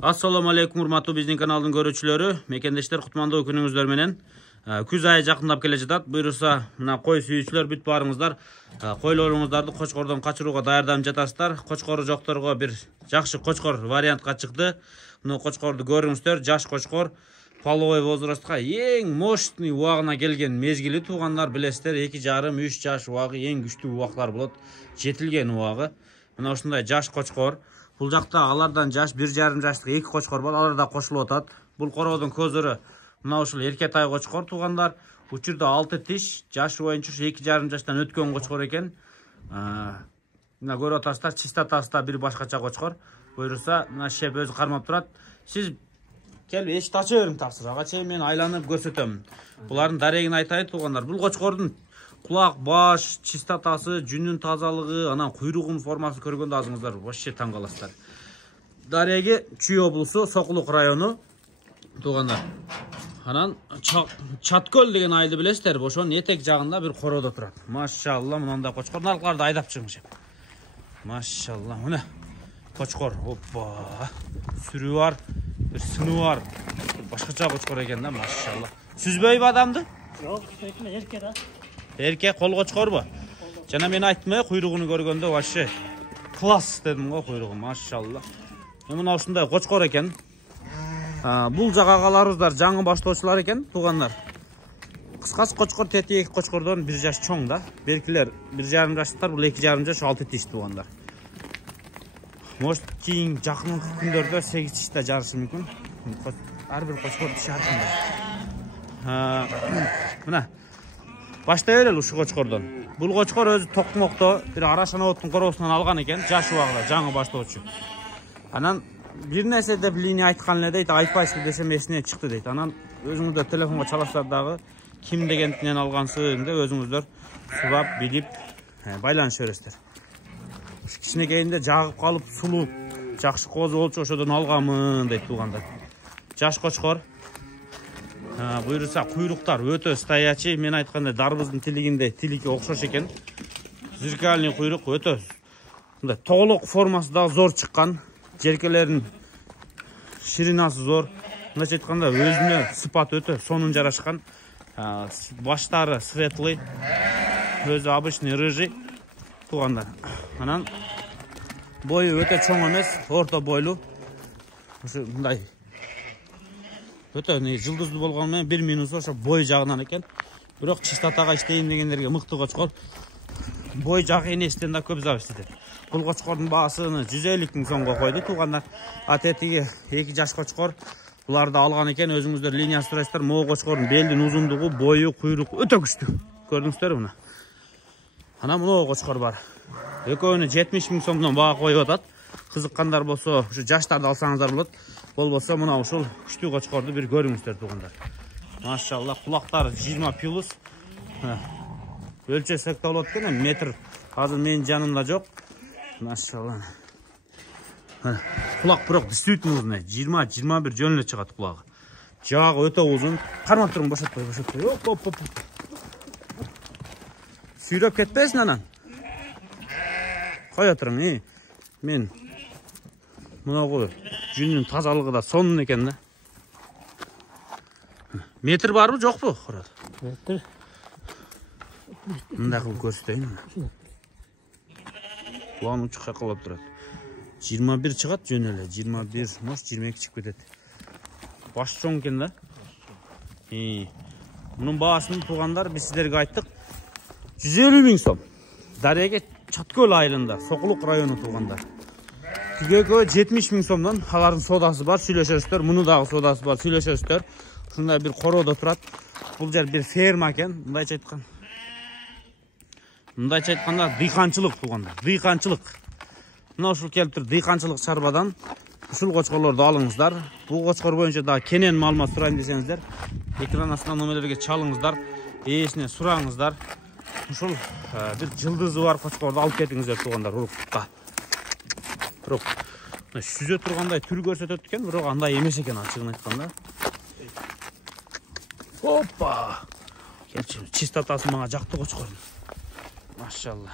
Assalamu alaikum урматтуу биздин каналдын көрүүчүлөрү. Мекендештер, кутмандуу күнүңүздөр менен. Күз айы жакындап келе жатат. Буйруса, мына кой сүйүүчүлөр бүт барыңыздар. Койлоруңуздарды кочкордон качырууга даярданып жатасыздар. Кочкору жокторго бир жакшы кочкор вариантка чыкты. Мына кочкорду көрүңүздөр, жаш кочкор. Половой возрастка эң мощный убагына келген мезгили туугандар билесиздер, 2,5-3 жаш убагы эң күчтүү убактар болот. Жетилген убагы. Мына ушундай жаш кочкор. Бул жакта алардан жаш 1,5 жаштык 2 кочкор бар, алар да кошулуп атат. Бул короодун көзөрү мына ушул эркетай кочкор туугандар. Учурда 6 тиш, жашы боюнча 2,5 жаштан өткөн кочкор экен. Мына көрүп атасыздар, чистотасы да бир башкача кочкор. Буйруса, мына шеп өзү кармап турат. Сиз келип эшикти ача бериң тапсыр. Ага чейин мен айланып көрсөтөм. Булардын дарегин айтайын туугандар. Бул кочкордун кулак, баш, чистотасы, жүнүн тазалыгы, анан куйругунун формасы көргөндө азыңыздар вообще таң каласыздар. Дареги Чүй облусу, Сокулук району туугандар. Анан Чаткөл деген айылды билесиздер, ошонун этек жагында бир короодо турат. Машалла, мындай кочкор. Наркыларды айдап чыгыңыз. Машалла, мына кочкор. Оппа. Сүрү бар, бир сыны бар. Башкача кочкор экен да, машалла. Сүзбөйбү адамды? Жок, сөйтмө, эрке да. Эрке кол кочкорбу? Жана мен айттым, куйругуну көргөндө вообще класс дедим го, куйругу, машалла. Мына ушундай кочкор экен. Бул жагага жаңы баштоочулар экен, туугандар. Кыскасы кочкор тети 2 кочкордон 1 жаш чоң да. Беркилер 1,5 жаштыктар, бул 2,5 жаш 6 тиш туугандар. Может, кийин жакын күндөрдө 8 тиште жарышы мүмкүн. Ар бир кочкор тиш аркында. Мына баштай берели ушу кочкордон. Бул кочкор өзү токмокто бир Арашановдун короосунан алган экен, жаш убагында, жаңы баштоочу. Анан бир нерсе деп линия айткан эле дейт, айтпайсызбы десем эсине чыкты дейт. Анан өзүңүздөр телефонго чаласыздар дагы ким дегенден алгансың деп өзүңүздөр сурап, билип байланыша бересиздер. Кичинекейинде жагып калып, сулуу, жакшы козу болчу, ошодон алганмын дейт туугандар. Жаш кочкор. Буйруса куйруктар өтө стоячий, мен айткандай дарбыздын тилигинде тилике окшош экен. Зеркальный куйрук өтө мындай тоголок формасы да зор чыккан. Желкелерин ширинасы зор. Мындайча айтканда өзүнө сыпат өтө сонун жарашкан. Баштары светлый, өзү обычный рыжий туугандар. Анан бою өтө чоң эмес, орто бойлуу. Ошо мындай өтө жылдыздуу болгону менен бир минус ошо бой жагынан экен. Бирок чистотага иштейм дегендерге мыкты кочкор. Бой жагы энесинен да көп зависит этет. Бул кочкордун баасыны 150 миң сомго койду туугандар. Тетиги 2 жаш кочкор. Буларды алган экен, өзүңүздөр линия сурайсыздар. Могу кочкордун белдин узундугу, бою, куйрук өтө күчтүү. Көрдүңүздөрбү мына? Анан мына кочкор бар. Экөөнү 70 миң сомдон баа коюп атат. Кызыккандар болсо, ушу жаштарды алсаңыздар болот. Болбосо мына ушул күчтүү кочкорду бир көрүңүздөр туугандар. Машалла, кулактары 20+. Өлчөсөк да болот экен, метр. Азыр менин жанымда жок. Машалла. Кулак бирок действительно узун, 20-21 жөн эле чыгат кулагы. Жагы өтө узун. Кармап туруң, бошотпой. Оп. Сүйрөп кетпесин анан. Кое туруң, мен мынагу жүнүнүн тазалыгы да сонун экен да. Метр барбы, жокпу? Метр. Мындай кылып көрсөтөйүн. Кулагын учук какалап турат. 21 чыгат жөн эле, 21, может 22 чыгып кетет. Баш чоң экен да. Мунун баасын туугандар биз сиздерге айттык. 150 миң сом. Дареге Чаткөл айылында, Сокулук району туугандар. Экөө 70 миң сомдон алардын содасы бар, сүйлөшөсүздөр. Муну дагы содасы бар, сүйлөшөсүздөр. Ушундай бир короодо турат. Бул жер бир ферма экен, мындайча айтканда дыйканчылык туугандар. Дыйканчылык. Мына ушул келип тур дыйканчылык чарбадан ушул кочкорлорду алыңыздар. Бул кочкор боюнча дагы кенен маалымат сурайын десеңиздер, экран астынан номерлерге чалыңыздар, ээсине сураңыздар. Ушул бир жылдызы бар кочкорду алып кетиңиздер туугандар, урукка. Бирок сүзө тургандай түр көрсөтөт экен, бирок андай эмес экен ачыгын айтканда. Опа! Чистотасы мага жакты кочкордун. Машалла.